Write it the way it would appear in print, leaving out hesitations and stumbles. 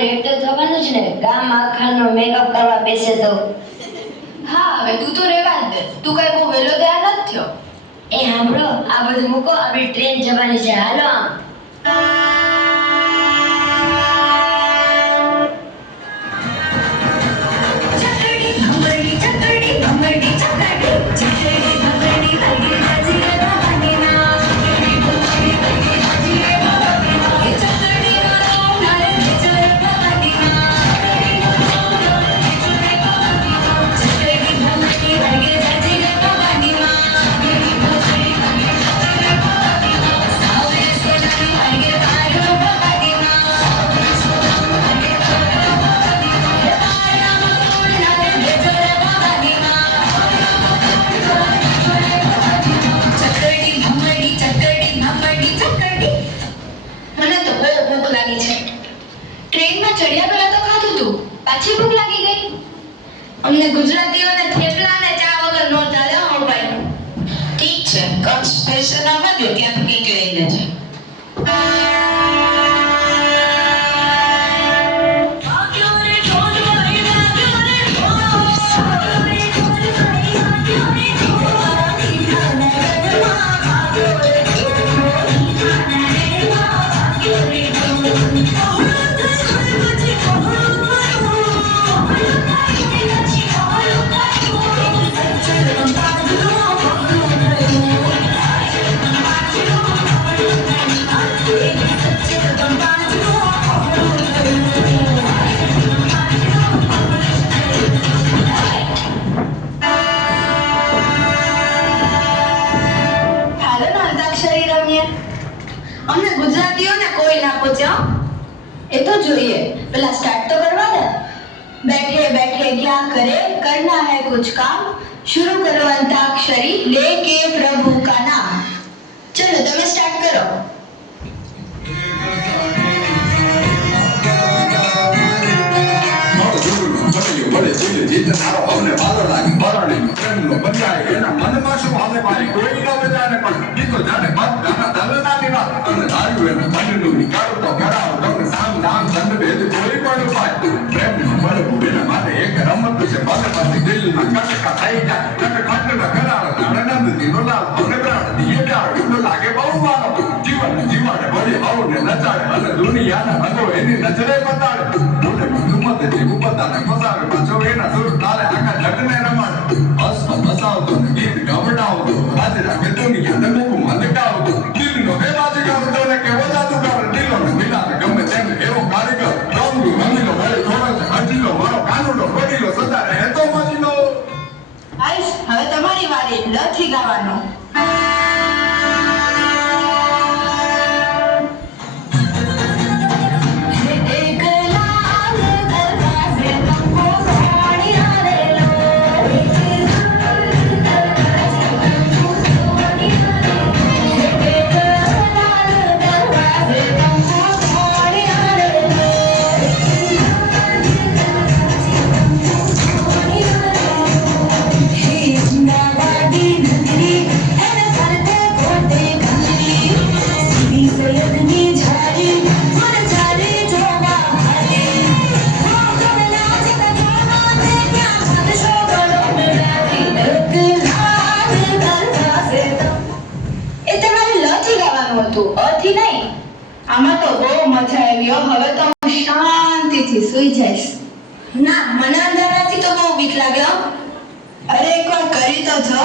Late તો થવાનું જ ને, ગામ આખાનો મેકઅપ કરવા બેસે તો. હા હવે તું તો રહેવા જ દે, તું કઈ બહુ વહેલો તૈયાર નથી થયો. એ સાંભળો, આ બધું મૂકો, આપણી ટ્રેન જવાની છે, હાલો આમ. ટ્રેનમાં ચડ્યા પહેલા તો ખાધું તું, પાછી ભૂખ લાગી ગઈ. અમને ગુજરાતીઓને થેપલા અને ચા વગર નો ચાલે હો ભાઈ. ઠીક છે, કચ્છ સ્ટેશન આવવા દો, ત્યાંથી કંઈક લઈ લેજે. અમને ગુજરાતીઓને કોઈ ના પૂછે હો. એ તો જોઈએ, પેલા સ્ટાર્ટ તો કરવા દે. बैठे बैठे क्या करे, करना है कुछ काम, शुरू करो अंताक्षरी लेके प्रभु का नाम. चलो તમે સ્ટાર્ટ કરો. ભલે જીલે જીતે મારો અમને ભાલો લાગે બરાડી પ્રેમનો બંધાય એના મનમાં શું હાલે પાય કોઈ ન બજાને પણ ઈ તો જાણે બાપ ગાના દલના દીવા અને ધાર્યું એના મનનું નિકાળ તો કરાવ તમને સામ નામ દંડ ભેદ કોઈ પણ ઉપાય પ્રેમનો બળ ભૂલેના માટે એક રમત છે ભલે પછી દિલના કટકા થઈ જાય કટ કટના કરાર આનંદ દીનો લાલ અમને પ્રાણ દીએ પ્યાર ઉડો લાગે બહુ માનો જીવન જીવાડે ભલે આવું ને નચાડે અને દુનિયાના રંગો એની નજરે બતાડે બોલે હિંમત જેવું બતાડે ફસાવે પાછો એના સુર તારે આખા જગને રમાડે હસતો હસાવતો ને ગીત ગવડાવતો આજે રાખે દુનિયાને મૂકું મલકાવતો દિલનો એ બાજુ ગાવતો ને કેવો જાદુગર દિલોને મિલાવે ગમે તેમ એવો કારીગર રંગુ રંગીલો ભલે થોડો છે હજીલો મારો કાનુડો વડીલો સદા રહે તો મજીલો. આઈશ, હવે તમારી વારી, લથી ગાવાનો. અથી નહીં, આમાં તો બહુ મજા આવી. હવે તો હું શાંતિથી સૂઈ જઈશ. ના, મને અંધારાથી તો બહુ બીક લાગે. અરે એકવાર કરી તો જો.